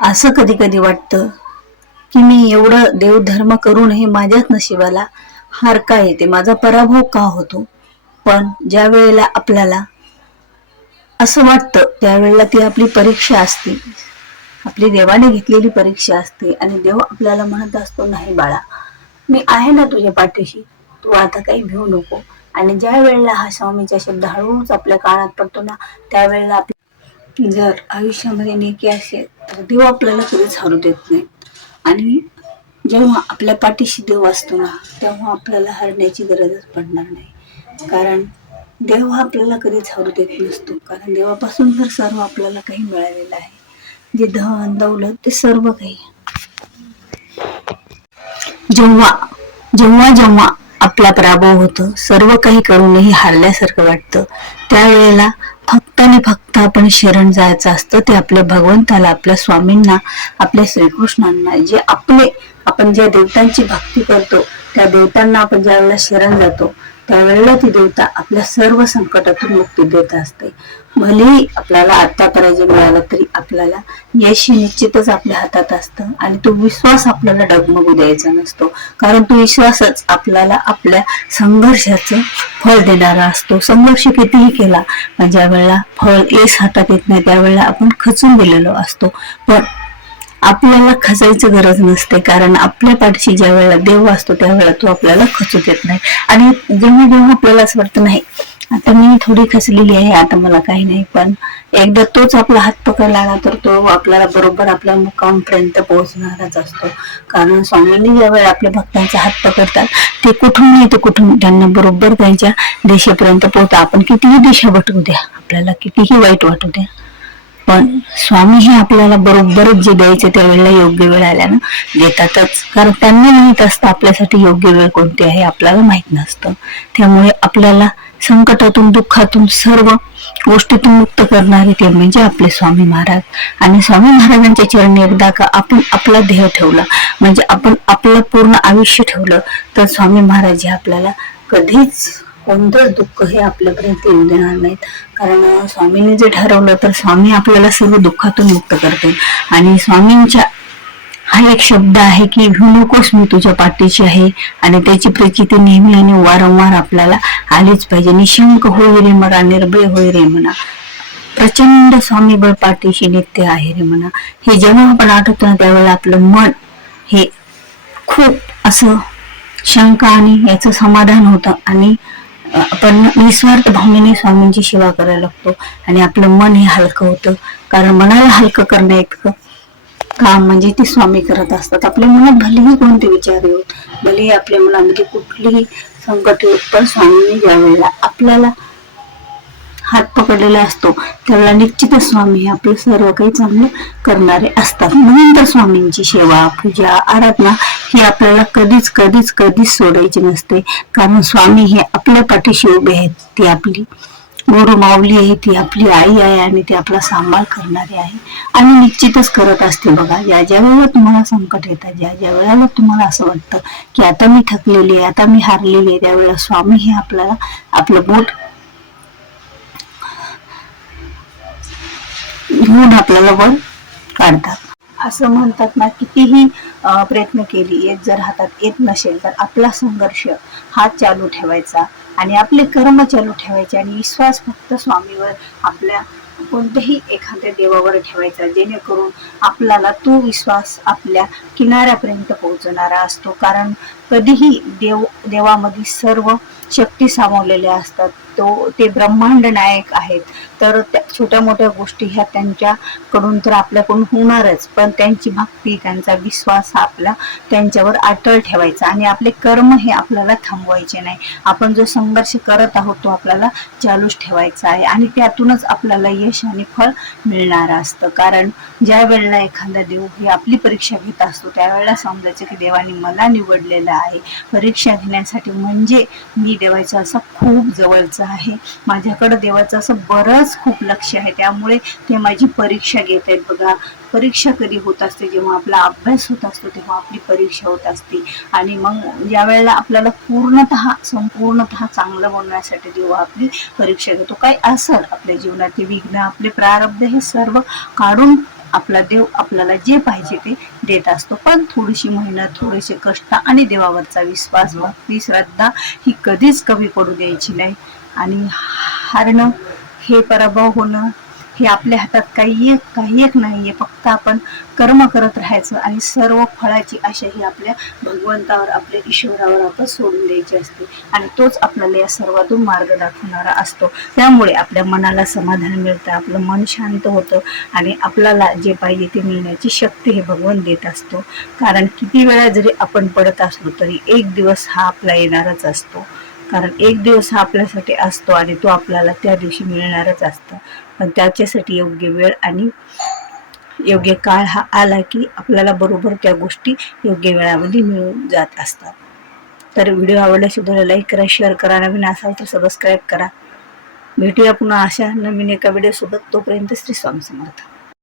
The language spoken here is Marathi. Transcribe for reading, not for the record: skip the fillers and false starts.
असं कधी कधी वाटतं की मी एवढं देवधर्म करूनही माझ्याच नशिबाला हार का येते, माझा पराभव का होतो. पण ज्या वेळेला आपल्याला असं वाटतं त्यावेळेला ती आपली परीक्षा असते, आपली देवाने घेतलेली परीक्षा असते. आणि देव आपल्याला म्हणत असतो, नाही बाळा, मी आहे ना तुझ्या पाठीशी, तू आता काही भिवू नको. आणि ज्या वेळेला हा स्वामीचा शब्द हळूच आपल्या कानात पडतो ना, त्यावेळेला जर आयुष्यामध्ये नेकी असेल तर देव आपल्याला कधीच हरू देत नाही. आणि जेव्हा आपल्या पाठीशी देव असतो ना, तेव्हा आपल्याला हरण्याची गरजच पडणार नाही. कारण देव हा आपल्याला कधीच हरू देत नसतो. कारण देवापासून तर सर्व आपल्याला काही मिळालेलं आहे, जे धन दौलत ते सर्व काही. जेव्हा जेव्हा जेव्हा आपला पराभव होतो, सर्व काही करूनही हारल्यासारखं वाटतं, त्यावेळेला फक्त आणि फक्त आपण शरण जायचं असतं ते आपल्या भगवंताला, आपल्या स्वामींना, आपल्या श्रीकृष्णांना. जे आपण ज्या देवतांची भक्ती करतो त्या देवतांना आपण ज्या वेळेला शरण जातो, त्यावेळेला ती देवता आपल्या सर्व संकटातून मुक्ती देत असते. भलेही आपल्याला आता पराजय मिळाला तरी आपल्याला यश निश्चितच आपल्या हातात असतं. आणि तो विश्वास आपल्याला डगमगू द्यायचा नसतो. कारण तो विश्वासच आपल्याला आपल्या संघर्षाचं फळ देणारा असतो. संघर्ष कितीही केला पण ज्या वेळेला फळ यश हातात येत नाही त्यावेळेला आपण खचून गेलेलो असतो. पण आपल्याला खचायची गरज नसते, कारण आपल्या पाठीशी ज्या वेळेला देव असतो त्यावेळेला तो आपल्याला खचू देत नाही. आणि जेव्हा जेव्हा आपल्याला असं वाटतं, नाही आता मी थोडी खचलेली आहे, आता मला काही नाही, पण एकदा तोच आपला हात पकडला ना तर तो आपल्याला बरोबर आपल्या मुकामापर्यंत पोहोचणारच असतो. कारण स्वामींनी ज्या वेळेला आपल्या भक्तांचा हात पकडतात ते कुठून नाही ते कुठून त्यांना बरोबर त्यांच्या दिशेपर्यंत पोहोचतात. आपण कितीही दिशा भटकू द्या, आपल्याला कितीही वाईट वाटू द्या, पण स्वामी हे आपल्याला बरोबरच जे द्यायचे त्यावेळेला योग्य वेळ आल्यानं देतातच. कारण त्यांना माहित असतं आपल्यासाठी योग्य वेळ कोणती आहे, आपल्याला माहित नसतं. त्यामुळे आपल्याला संकटातून, दुःखातून, सर्व गोष्टीतून मुक्त करणारे ते म्हणजे आपले स्वामी महाराज. आणि स्वामी महाराजांच्या चरणी एकदा का आपण आपला ध्येय ठेवला, म्हणजे आपण आपलं पूर्ण आयुष्य ठेवलं, तर स्वामी महाराज हे आपल्याला कधीच कोणतंच दुःख हे आपल्यापर्यंत येऊ देणार नाहीत. कारण स्वामींनी जे ठरवलं तर स्वामी आपल्याला सर्व दुःखातून मुक्त करते. आणि स्वामींच्या हा एक शब्द आहे की भिऊ नकोस, मी तुझ्या पाठीशी आहे. आणि त्याची प्रचिती नेहमी आणि वारंवार आपल्याला आलीच पाहिजे. निशंक होई रे मना, निर्भय होई रे म्हणा, प्रचंड स्वामी बळ पाठीशी नित्य आहे रे म्हणा. हे जेव्हा आपण आठवतो ना त्यावेळेला आपलं मन हे खूप असं शंका आणि याचं समाधान होतं. आणि आपण निस्वार्थ भावनेने स्वामींची सेवा करायला लागतो आणि आपलं मन हे हलकं होतं. कारण मनाला हलकं करण्या इतकं काम म्हणजे ते स्वामी करत असतात. आपल्या मनात भलेही कोणते विचार येऊत, भलेही आपल्या मनामध्ये कुठलीही संकट येऊत, पण स्वामींनी ज्या वेळेला आपल्याला हात पकडलेला असतो त्यावेळेला निश्चितच स्वामी हे आपलं सर्व काही चांगलं करणारे असतात. म्हणून तर स्वामींची सेवा, पूजा, आराधना ही आपल्याला कधीच कधीच कधीच सोडायची नसते. कारण स्वामी हे आपल्या पाठीशी उभे आहेत. ती आपली गुरु माऊली आहे, ती आपली आई आहे आणि ती आपला सांभाळ करणारी आहे. आणि निश्चितच करत असते बघा. ज्या ज्या वेळेला तुम्हाला संकट येतात, ज्या ज्या वेळेला तुम्हाला असं वाटतं की आता मी थकलेली आहे, आता मी हारलेली आहे, त्यावेळेला स्वामी हे आपल्याला आपलं बोट घेऊन आपल्याला वर काढतात. असं म्हणतात ना, कितीही प्रयत्न केली, एक जर हातात येत नसेल तर आपला संघर्ष हा चालू ठेवायचा आणि आपले कर्म चालू ठेवायचे आणि विश्वास फक्त स्वामीवर, आपल्या कोणत्याही एखाद्या देवावर ठेवायचा, जेणेकरून आपल्याला तो विश्वास आपल्या किनाऱ्यापर्यंत पोहोचणारा असतो. कारण कधीही देवामध्ये सर्व शक्ती सामावलेल्या असतात. ते ब्रह्मांड नायक आहेत. तर छोट्या मोठ्या गोष्टी ह्या त्यांच्याकडून तर आपल्याकडून होणारच, पण त्यांची भक्ती, त्यांचा विश्वास हा आपला त्यांच्यावर अटळ ठेवायचा आणि आपले कर्म हे आपल्याला थांबवायचे नाही. आपण जो संघर्ष करत आहोत तो आपल्याला चालूच ठेवायचा आहे आणि त्यातूनच आपल्याला यश आणि फळ मिळणार असतं. कारण ज्या वेळेला एखादा देव ही आपली परीक्षा घेत असतो त्यावेळेला समजायचं की देवाने मला निवडलेलं आहे परीक्षा घेण्यासाठी, म्हणजे मी देवाचं असं खूप जवळचं आहे, माझ्याकडे देवाचं असं बरंच खूप लक्ष आहे, त्यामुळे ते माझी परीक्षा घेत आहेत. बघा, परीक्षा कधी होत असते, जेव्हा आपला अभ्यास होत असतो तेव्हा आपली परीक्षा होत असते. आणि मग ज्या वेळेला आपल्याला संपूर्णतः चांगलं बनवण्यासाठी देव आपली परीक्षा घेतो. काय असेल आपल्या जीवनातील विघ्न, आपले प्रारब्ध हे सर्व काढून आपला देव आपल्याला जे पाहिजे ते देत असतो. पण थोडीशी मेहनत, थोडेसे कष्ट आणि देवावरचा विश्वास, भक्ती, श्रद्धा ही कधीच कमी पडू द्यायची नाही. आणि हारणं हे पराभव होणं हे आपल्या हातात काही एक नाहीये. फक्त आपण कर्म करत राहायचं आणि सर्व फळाची आशा ही आपल्या भगवंतावर, आपल्या ईश्वरावर आपण सोडून द्यायची असते. आणि तोच आपल्याला या सर्वातून मार्ग दाखवणारा असतो. त्यामुळे आपल्या मनाला समाधान मिळतं, आपलं मन शांत होतं आणि आपल्याला जे पाहिजे ते मिळण्याची शक्ती हे भगवान देत असतो. कारण किती वेळा जरी आपण पडत असलो तरी एक दिवस हा आपला येणारच असतो. कारण एक दिवस हा आपल्यासाठी असतो आणि तो आपल्याला त्या दिवशी मिळणारच असतो. पण त्याच्यासाठी योग्य वेळ आणि योग्य काळ हा आला की आपल्याला बरोबर त्या गोष्टी योग्य वेळामध्ये मिळून जात असतात. तर व्हिडिओ आवडल्यास व्हिडिओला लाईक करा, शेअर करा, नवीन असाल तर सबस्क्राईब करा. भेटूया पुन्हा अशा नवीन एका व्हिडिओ सोबत. तोपर्यंत श्री स्वामी समर्थ.